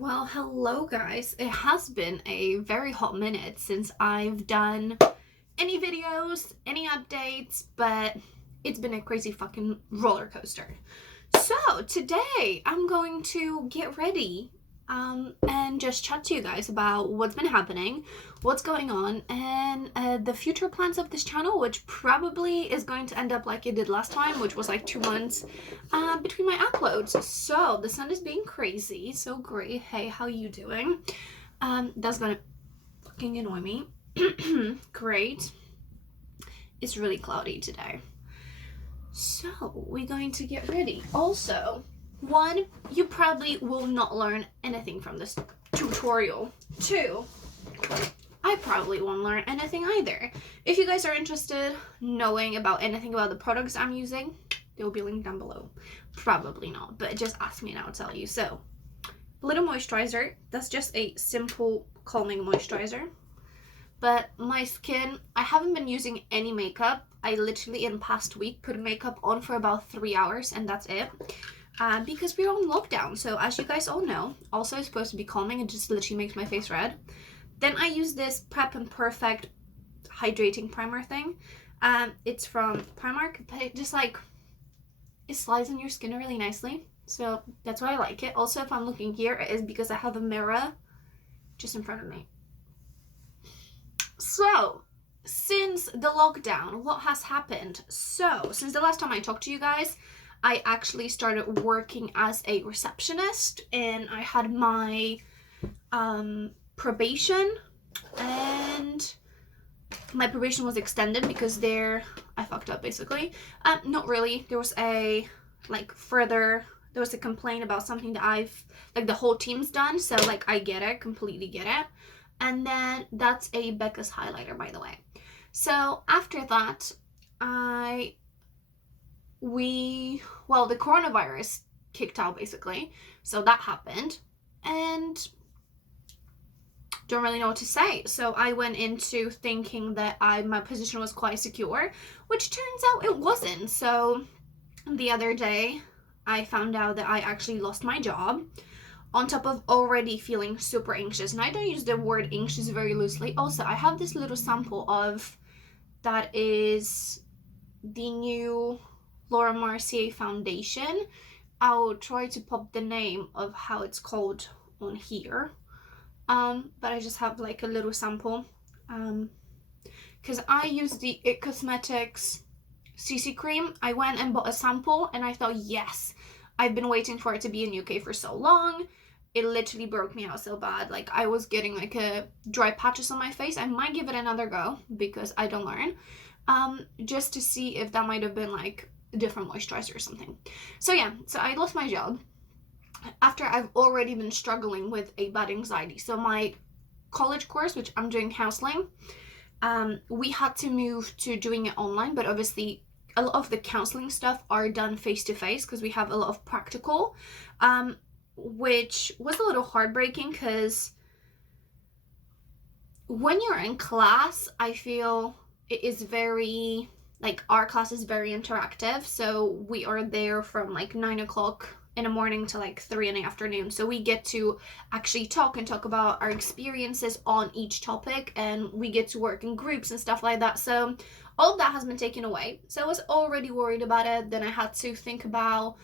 Well, hello guys. It has been a very hot minute since I've done any videos, any updates, but it's been a crazy fucking roller coaster. So today I'm going to get ready and just chat to you guys about what's been happening, what's going on, and the future plans of this channel, which probably is going to end up like it did last time, which was like 2 months between my uploads. So the sun is being crazy. So great. Hey, how you doing? That's gonna fucking annoy me. Great. It's really cloudy today. So we're going to get ready. Also, one, you probably will not learn anything from this tutorial. Two, I probably won't learn anything either. If you guys are interested knowing about anything about the products I'm using, they will be linked down below. Probably not, but just ask me and I'll tell you. So, little moisturizer. That's just a simple calming moisturizer. But my skin, I haven't been using any makeup. I literally in past week put makeup on for about 3 hours and that's it. Because we're on lockdown. So as you guys all know, also it's supposed to be calming. It just literally makes my face red. Then I use this Prep and Perfect hydrating primer thing. It's from Primark, but it just like, it slides on your skin really nicely. So that's why I like it. Also, if I'm looking here, it is because I have a mirror just in front of me. So, since the lockdown, what has happened? So, since the last time I talked to you guys, I actually started working as a receptionist and I had my probation, and my probation was extended because I fucked up basically. Not really. There was a complaint about something that the whole team's done, so like I get it, completely get it. And then that's a Becca's highlighter, by the way. So after that, the coronavirus kicked out basically. So that happened and don't really know what to say. So I went into thinking that my position was quite secure, which turns out it wasn't. So the other day, I found out that I actually lost my job, on top of already feeling super anxious. And I don't use the word anxious very loosely. Also, I have this little sample that is the new Laura Mercier foundation. I'll try to pop the name of how it's called on here. But I just have like a little sample. Because I use the It Cosmetics CC cream. I went and bought a sample and I thought, yes, I've been waiting for it to be in UK for so long. It literally broke me out so bad. Like I was getting like a dry patches on my face. I might give it another go because I don't learn. Just to see if that might have been like a different moisturizer or something. So yeah, so I lost my job after I've already been struggling with a bad anxiety. So my college course, which I'm doing counselling, we had to move to doing it online, but obviously a lot of the counseling stuff are done face-to-face because we have a lot of practical, which was a little heartbreaking because when you're in class, I feel it is very, like our class is very interactive. So we are there from like 9 o'clock in the morning to like 3 in the afternoon. So we get to actually talk about our experiences on each topic, and we get to work in groups and stuff like that. So all of that has been taken away. So I was already worried about it. Then I had to think about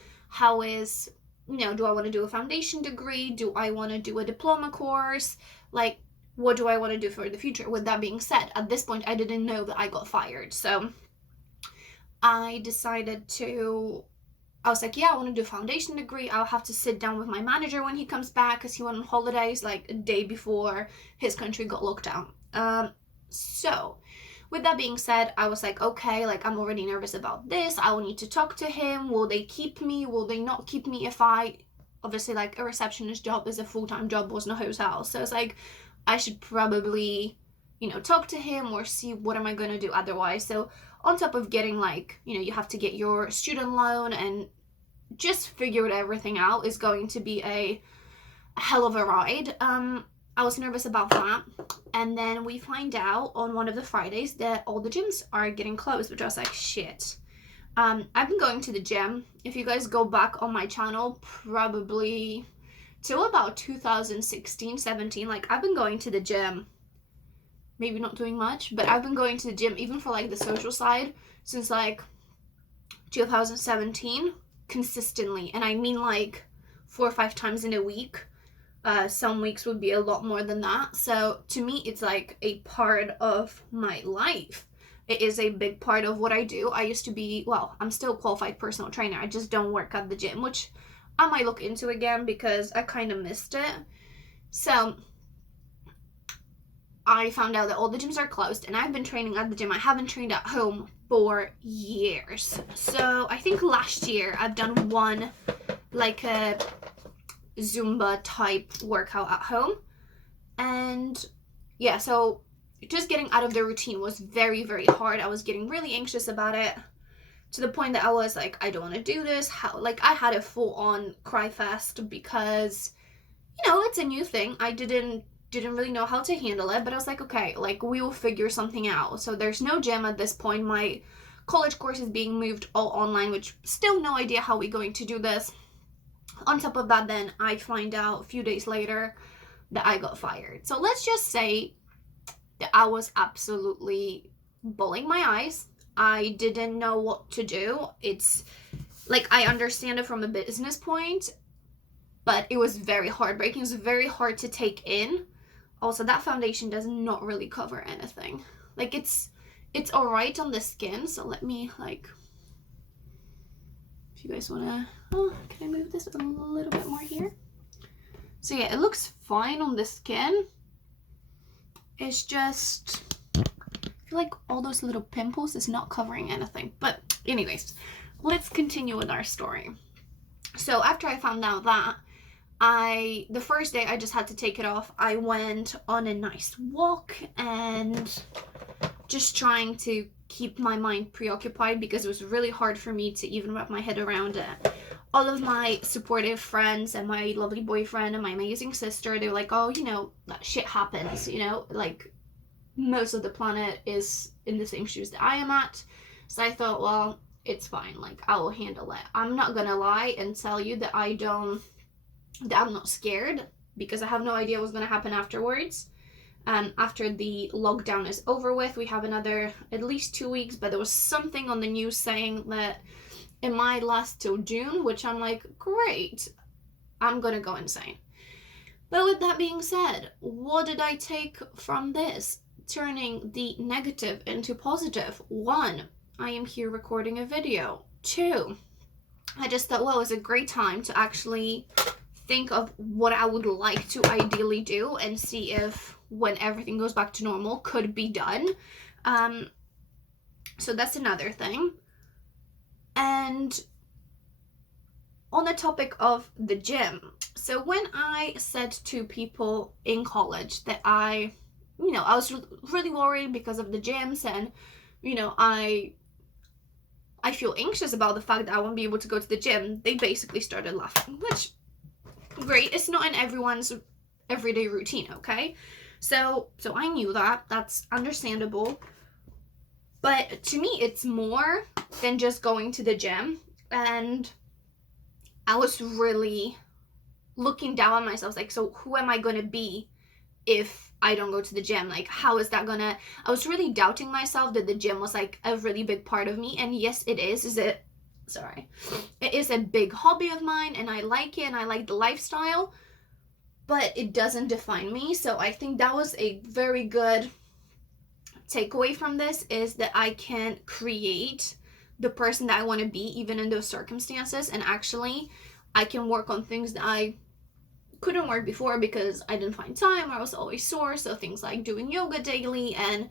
do I want to do a foundation degree? Do I want to do a diploma course? Like, what do I want to do for the future? With that being said, at this point, I didn't know that I got fired. So I was like, yeah, I want to do a foundation degree. I'll have to sit down with my manager when he comes back because he went on holidays like a day before his country got locked down. So with that being said, I was like, okay, like I'm already nervous about this. I will need to talk to him. Will they keep me? Will they not keep me obviously like a receptionist job is a full-time job, wasn't a hotel. So it's like, I should probably, talk to him or see what am I going to do otherwise. So on top of getting like, you have to get your student loan and just figure everything out is going to be a hell of a ride. I was nervous about that. And then we find out on one of the Fridays that all the gyms are getting closed, which I was like, shit. I've been going to the gym. If you guys go back on my channel, probably till about 2016, 17, like I've been going to the gym, maybe not doing much, but I've been going to the gym even for like the social side since like 2017 consistently. And I mean like 4 or 5 times in a week. Some weeks would be a lot more than that. So to me, it's like a part of my life. It is a big part of what I do. I used to be, well, I'm still a qualified personal trainer. I just don't work at the gym, which I might look into again because I kind of missed it. So I found out that all the gyms are closed and I've been training at the gym. I haven't trained at home for years. So I think last year I've done one, like a Zumba type workout at home. And yeah, so just getting out of the routine was very, very hard. I was getting really anxious about it to the point that I was like, I don't want to do this. Like I had a full on cry fest because, you know, it's a new thing. I didn't really know how to handle it, but I was like, okay, like we will figure something out. So there's no gym at this point. My college course is being moved all online, which still no idea how we're going to do this. On top of that, then I find out a few days later that I got fired. So let's just say that I was absolutely bawling my eyes. I didn't know what to do. It's like, I understand it from a business point, but it was very heartbreaking. It was very hard to take in. Also, that foundation does not really cover anything. Like it's all right on the skin. So let me like, if you guys want to, oh, can I move this a little bit more here? So yeah, it looks fine on the skin. It's just, I feel like all those little pimples is not covering anything. But anyways, let's continue with our story. So after I found out that, the first day I just had to take it off. I went on a nice walk and just trying to keep my mind preoccupied because it was really hard for me to even wrap my head around it. All of my supportive friends and my lovely boyfriend and my amazing sister, they were like, oh, you know, that shit happens, you know, like most of the planet is in the same shoes that I am at. So I thought, well, it's fine, like I will handle it. I'm not gonna lie and tell you that I'm not scared because I have no idea what's gonna happen afterwards. After the lockdown is over with, we have another at least 2 weeks, but there was something on the news saying that it might last till June, which I'm like, great, I'm gonna go insane. But with that being said, what did I take from this? Turning the negative into positive. 1, I am here recording a video. 2, I just thought, well, it was a great time to actually think of what I would like to ideally do and see if when everything goes back to normal could be done. So that's another thing. And on the topic of the gym, so when I said to people in college that I was really worried because of the gyms and, you know, I feel anxious about the fact that I won't be able to go to the gym, they basically started laughing, which, great, it's not in everyone's everyday routine, okay? So I knew that, that's understandable. But to me, it's more than just going to the gym. And I was really looking down on myself, like, so who am I going to be if I don't go to the gym? Like, how is that gonna, I was really doubting myself that the gym was like a really big part of me. And yes, it is. It is a big hobby of mine and I like it and I like the lifestyle, but it doesn't define me. So I think that was a very good takeaway from this, is that I can create the person that I want to be even in those circumstances, and actually I can work on things that I couldn't work before because I didn't find time or I was always sore. So things like doing yoga daily, and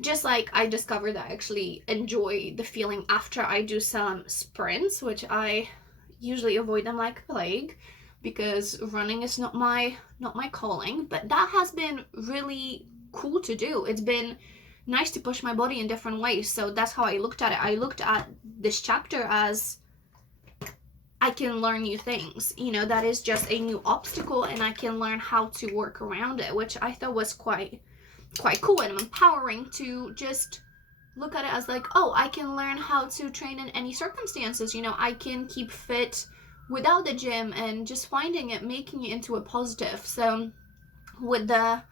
just like I discovered that I actually enjoy the feeling after I do some sprints, which I usually avoid them like a plague because running is not my calling, but that has been really cool to do. It's been nice to push my body in different ways. So that's how I looked at it. I looked at this chapter as I can learn new things, you know, that is just a new obstacle and I can learn how to work around it, which I thought was quite cool and empowering to just look at it as like, oh, I can learn how to train in any circumstances. You know, I can keep fit without the gym and just finding it, making it into a positive. So with the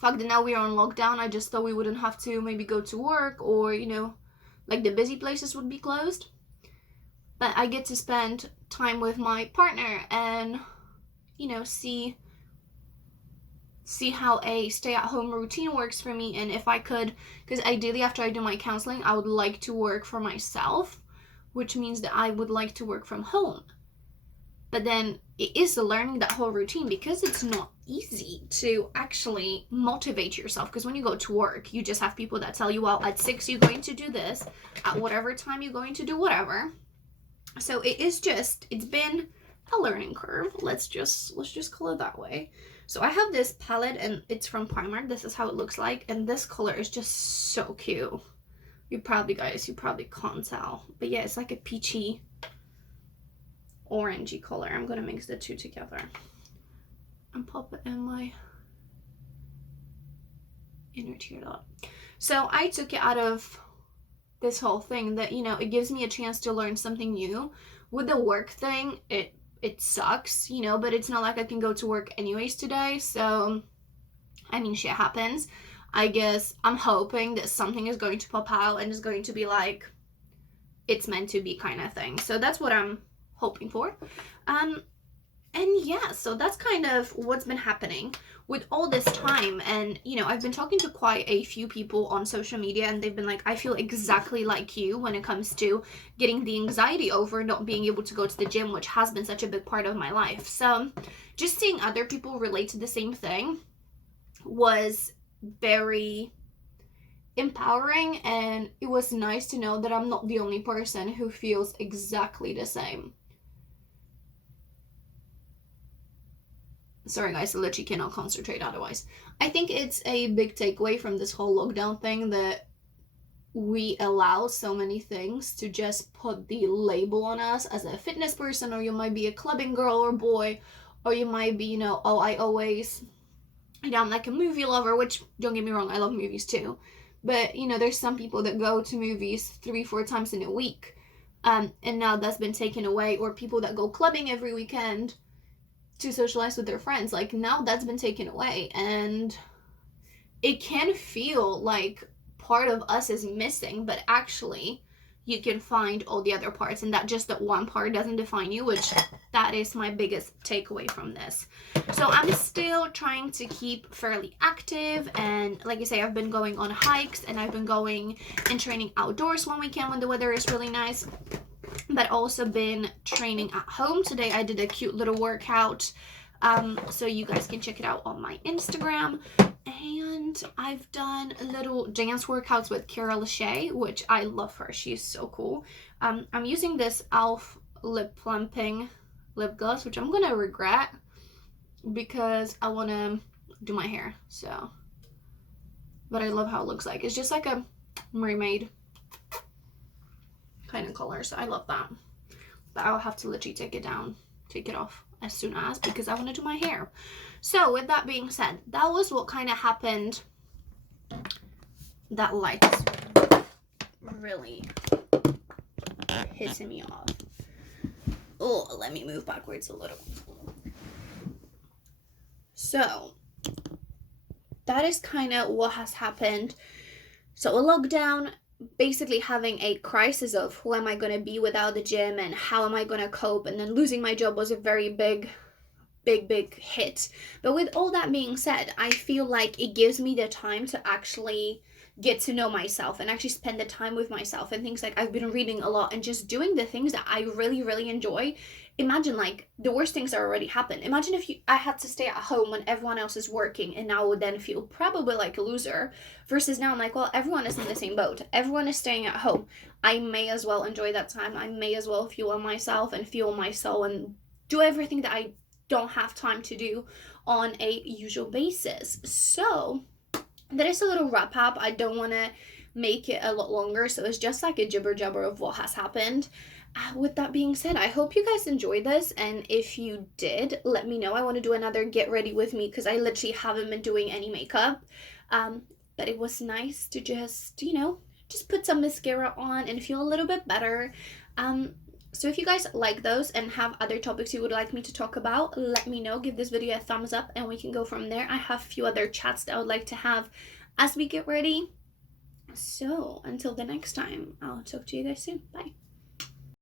fact that now we are on lockdown, I just thought we wouldn't have to maybe go to work, or like the busy places would be closed. But I get to spend time with my partner and see how a stay-at-home routine works for me. And if I could, because ideally after I do my counseling, I would like to work for myself, which means that I would like to work from home. But then it is learning that whole routine, because it's not easy to actually motivate yourself. Because when you go to work, you just have people that tell you, well, at 6 you're going to do this, at whatever time you're going to do whatever. So it's been a learning curve. Let's just call it that way. So I have this palette, and it's from Primark. This is how it looks like, and this color is just so cute. You probably can't tell, but yeah, it's like a peachy orangey color. I'm gonna mix the two together and pop it in my inner tear dot. So I took it out of this whole thing that it gives me a chance to learn something new. With the work thing, it sucks, but it's not like I can go to work anyways today. So I mean, shit happens. I guess I'm hoping that something is going to pop out and is going to be like it's meant to be kind of thing. So that's what I'm hoping for. And yeah, so that's kind of what's been happening with all this time. And I've been talking to quite a few people on social media, and they've been like, I feel exactly like you when it comes to getting the anxiety over not being able to go to the gym, which has been such a big part of my life. So just seeing other people relate to the same thing was very empowering, and it was nice to know that I'm not the only person who feels exactly the same. Sorry guys, I literally cannot concentrate otherwise. I think it's a big takeaway from this whole lockdown thing that we allow so many things to just put the label on us as a fitness person, or you might be a clubbing girl or boy, or you might be, I'm like a movie lover, which don't get me wrong, I love movies too. But there's some people that go to movies 3-4 times in a week. And now that's been taken away. Or people that go clubbing every weekend to socialize with their friends, like now that's been taken away, and it can feel like part of us is missing, but actually you can find all the other parts, and that just that one part doesn't define you, which that is my biggest takeaway from this. So I'm still trying to keep fairly active, and like I say, I've been going on hikes, and I've been going and training outdoors when we can, when the weather is really nice, but also been training at home. Today I did a cute little workout, so you guys can check it out on my Instagram. And I've done little dance workouts with Kara Lachey, which I love her. She's so cool. I'm using this e.l.f. lip plumping lip gloss, which I'm gonna regret because I want to do my hair. So, but I love how it looks like. It's just like a mermaid kind of color, so I love that. But I'll have to literally take it off as soon as, because I want to do my hair. So with that being said, that was what kind of happened. That light's really pissing me off. Oh, let me move backwards a little. So that is kind of what has happened. So a lockdown, basically having a crisis of who am I going to be without the gym and how am I going to cope, and then losing my job was a very big hit. But with all that being said, I feel like it gives me the time to actually get to know myself and actually spend the time with myself, and things like I've been reading a lot and just doing the things that I really, really enjoy. Imagine, like, the worst things that already happened. Imagine if I had to stay at home when everyone else is working, and now I would then feel probably like a loser, versus now I'm like, well, everyone is in the same boat. Everyone is staying at home. I may as well enjoy that time. I may as well fuel myself and fuel my soul and do everything that I don't have time to do on a usual basis. So that is a little wrap up. I don't want to make it a lot longer, so it's just like a jibber jabber of what has happened. With that being said, I hope you guys enjoyed this, and if you did, let me know. I want to do another get ready with me because I literally haven't been doing any makeup, but it was nice to just put some mascara on and feel a little bit better. So if you guys like those and have other topics you would like me to talk about, let me know. Give this video a thumbs up and we can go from there. I have a few other chats that I would like to have as we get ready. So until the next time, I'll talk to you guys soon. Bye.